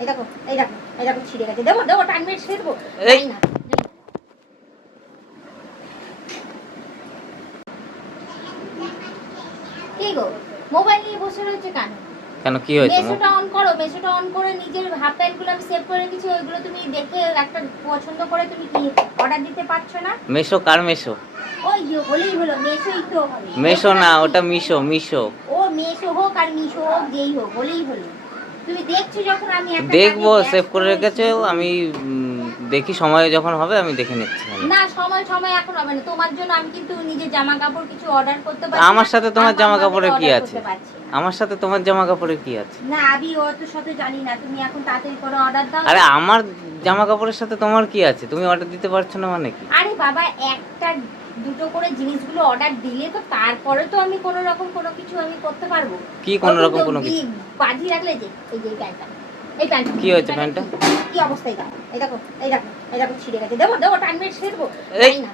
এই দেখো এই দেখো এই দেখো ছিঁড়ে গেছে। দেবো দেবো টান মেরে ছিঁড়ে দেবো। এই না কি গো মোবাইল নিয়ে বসে রয়েছে কেন? কেন কি হয়েছে? মেসোটা অন করো, মেসোটা অন করে নিজের হাফ প্যান্টগুলো আমি সেভ করে রেখেছি, ওইগুলো তুমি দেখে একটা পছন্দ করে তুমি কি অর্ডার দিতে পারছো না? মেশো কার মেশো? ওই যে বলেই হলো মেসোই তো। মেশো না, ওটা মিশো মিশো। ও মেসো হোক আর মিশো হোক যেই হোক বলেই হলো। তুমি দেখছো যখন আমি একটা দেখবো, কাজে সেভ ব্যস্ত করে রয়েছি। রেখেছো আমি দেখি সময় যখন হবে আমি দেখে নিচ্ছি। না সময় সময় এখন হবে না, তোমার জন্য আমি কিন্তু নিজের জামা কাপড় কিছু অর্ডার করতে পারছি। আমার সাথে তোমার জামা কাপড়ের কি অর্ডার আছে? করতে পারছি না। আমার সাথে তোমার জামা কাপড়ের কি আছে? না আমি অত সাথে জানি না, তুমি এখন তাড়াতাড়ি করে অর্ডার দাও। আরে আমার জামা কাপড়ের সাথে তোমার কি আছে? তুমি অর্ডার দিতে পারছো না মানে কি? আরে বাবা একটা দুটো করে জিনিসগুলো অর্ডার দিলে তো তারপরে তো আমি কোনো রকম কোনো কিছু আমি করতে পারবো। কি কোনো রকম কোনো কিছু? বাজি রাখলে যে এই যে প্যান্টটা, এই প্যান্টটা কি হয়েছে প্যান্টটা? কি অবস্থায় দাও? এই দেখো এই দেখো এই দেখো ছিঁড়ে গেছে। দেবো দেবো টান মেরে ছিঁড়ে দেবো। এই না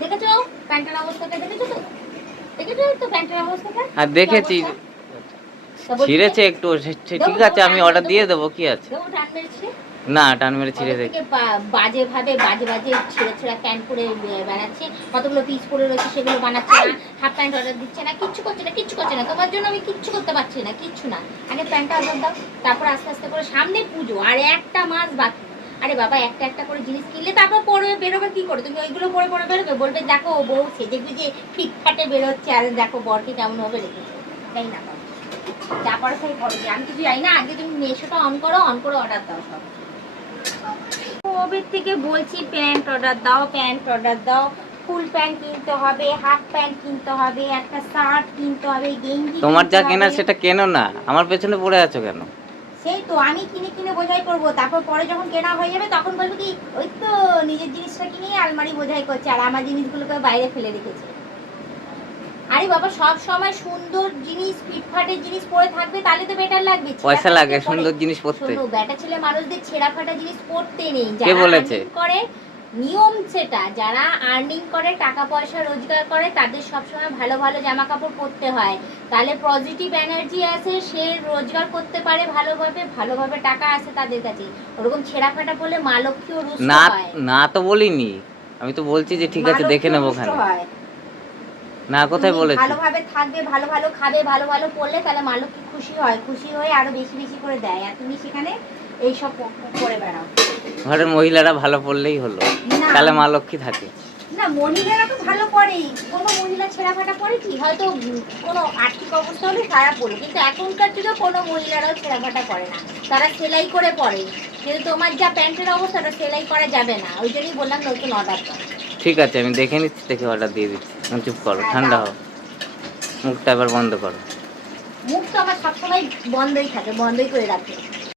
দেখেছো প্যান্টের অবস্থাটা? দেখেছো তো? দেখেছো তো প্যান্টের অবস্থাটা? আর দেখেছি ছিঁড়েছে একটু, ঠিক আছে আমি অর্ডার দিয়ে দেবো, কি আছে? দেবো টান মেরে ছিঁড়ে। না টান মেরে ছিঁড়ে দেখি। বাজে ভাবে বাজে বাজে ছেড়ে ছেড়ে প্যান্ট পরে বানাচ্ছে, কতগুলো পিস পরে রয়েছে সেগুলো বানাচ্ছে না, হাফ প্যান্ট অর্ডার দিচ্ছে না, কিচ্ছু করছে না, কিচ্ছু করছে না। তোমার জন্য আমি কিচ্ছু করতে পারছি না, কিচ্ছু না। আগে প্যান্টটা অর্ডার দাও, তারপর আস্তে আস্তে করে সামনে পুজো আর একটা মাস বাকি। আরে বাবা একটা একটা করে জিনিস কিনলে তারপর পরে বেরোবে কি করে? তুমি ওইগুলো পরে পরে বেরোবে, বলবে দেখো বউ সেজে গুজে ফিটফাটে বেরোচ্ছে, আর দেখো বরকে কেমন ভাবে রেখেছে। তাই না তারপরে সেই পরে আমি কিছু জানি না। আগে তুমি মেশোটা অন করো, অন করে অর্ডার দাও সব। কবে থেকে বলছি প্যান্ট অর্ডার দাও, প্যান্ট অর্ডার দাও। ফুল প্যান্ট কিনতে হবে, হাফ প্যান্ট কিনতে হবে, একটা শার্ট কিনতে হবে, গেঞ্জি। তোমার যা কেনা সেটা কেনো না, আমার পেছনে পড়ে আছো কেন? সেই তো আমি কিনে কিনে বোঝাই করবো, তারপর পরে যখন কেনা হয়ে যাবে তখন বলবো কি ওই তো নিজের জিনিসটা কিনে আলমারি বোঝাই করছে আর আমার জিনিসগুলোকে বাইরে ফেলে রেখেছে। আরে বাবা সব সময় সুন্দর জিনিস ফিটফাটের জিনিস পরে থাকবে তাহলে তো বেটার লাগবে। পয়সা লাগে সুন্দর জিনিস পরতে। শোনো বেটা ছেলে মানুষদের ছেঁড়া ফাটা জিনিস পরতে নেই। কে বলেছে? করে নিয়ম সেটা, যারা আর্নিং করে টাকা পয়সা রোজগার করে তাদের সবসময় ভালো ভালো জামা কাপড় পরতে হয়, তাহলে পজিটিভ এনার্জি আসে, সে রোজগার করতে পারে ভালোভাবে, ভালোভাবে টাকা আসে তাদের কাছে। ওরকম ছেঁড়া ফাটা পরলে মা লক্ষ্মীও রুষ্ট না হয়। না তো বলিনি, আমি তো বলছি যে ঠিক আছে দেখে নেবো ওখানে। না কোথায় বলেছি? ভালোভাবে থাকবে, ভালো ভালো খাবে, ভালো ভালো পড়লে তাহলে মা লক্ষ্মী খুশি হয়, খুশি হয়ে আরো বেশি বেশি করে দেয়। আর তুমি সেখানে এইসব করে বেড়াও। ঘরের মহিলারা ভালো পড়লেই হলো, তাহলে মা লক্ষ্মী থাকে। না মহিলারা তো ভালো পড়েই, কোনো মহিলা ছেঁড়া ফাটা পড়ে কি? হয়তো কোনো আর্থিক অবস্থা হলে খারাপ পড়লো, কিন্তু এখনকার যুগে কোনো মহিলারাও ছেঁড়া ফাটা করে না, তারা সেলাই করে পড়ে। কিন্তু তোমার যা প্যান্টের অবস্থাটা সেলাই করা যাবে না, ওই জন্যই বললাম নতুন অর্ডার দাও। ঠিক আছে আমি দেখে নিচ্ছি, দেখে অর্ডার দিয়ে দিচ্ছি। চুপ করো, ঠান্ডা হও, মুখটা এবার বন্ধ করো। মুখ তো আমার সবসময় বন্ধই থাকে, বন্ধই করে রাখে।